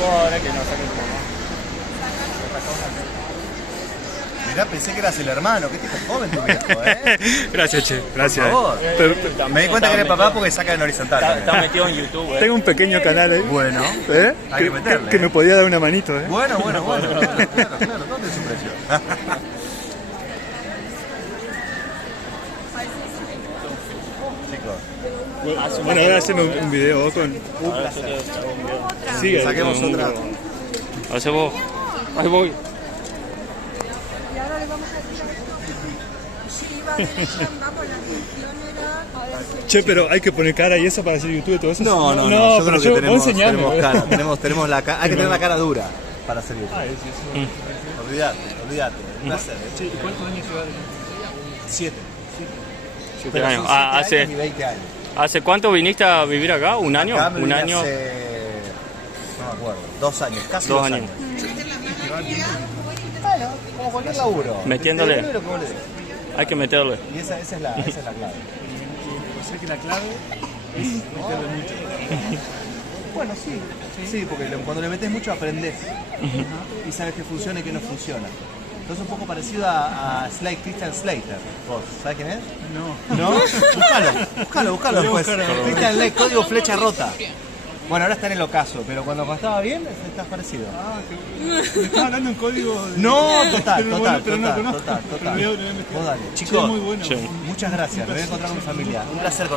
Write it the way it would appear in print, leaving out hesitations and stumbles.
vos ahora que nos saques tu mamá. Mirá, pensé que eras el hermano, qué tipo joven tu viejo, Gracias, che, gracias. Por favor. Me di cuenta que eres papá porque saca en horizontal. Está metido en YouTube, Tengo un pequeño canal ahí. Bueno, hay que meterle. Que me podía dar una manito, Bueno, claro, ¿dónde es su precio? Chicos, Bueno, ahora hacemos un video vos con... Sí, saquemos otra. Hace vos. Ahí voy. Y ahora le vamos a tirar esto. Sí, iba derecha, vamos, la intención era... a ver si- Che, pero hay que poner cara y eso para hacer YouTube y todo eso. No, yo pero creo que vos tenemos enseñame. cara, tenemos la cara, hay que tener la cara dura para hacer YouTube. Olvídate, un placer. Che, ¿cuántos años llevas? 7. 7 Pero años. son 7 Ah, años y 20 años. ¿Hace cuánto viniste a vivir acá? ¿Un año? Acá me ¿Un vine año? hace, no me acuerdo, 2 años, casi 2 2 años. Bueno, como cualquier laburo. Metiéndole. Te digo como le des. Hay que meterle. Y esa es la clave. O sea que la clave es meterle mucho. Bueno, sí, porque cuando le metes mucho aprendes y sabes qué funciona y qué no funciona. Entonces un poco parecido a Christian Slater. ¿Vos sabés quién es? No. ¿No? Búscalo después. Christian Slater, código flecha rota. Bueno, ahora está en el ocaso, pero cuando estaba bien, estás parecido. Ah, me estás hablando en código de... No, total. Pero no conozco. Vos dale. Che, Chicos, muy bueno. muchas gracias. Me voy a encontrar con mi familia. Un placer conocer.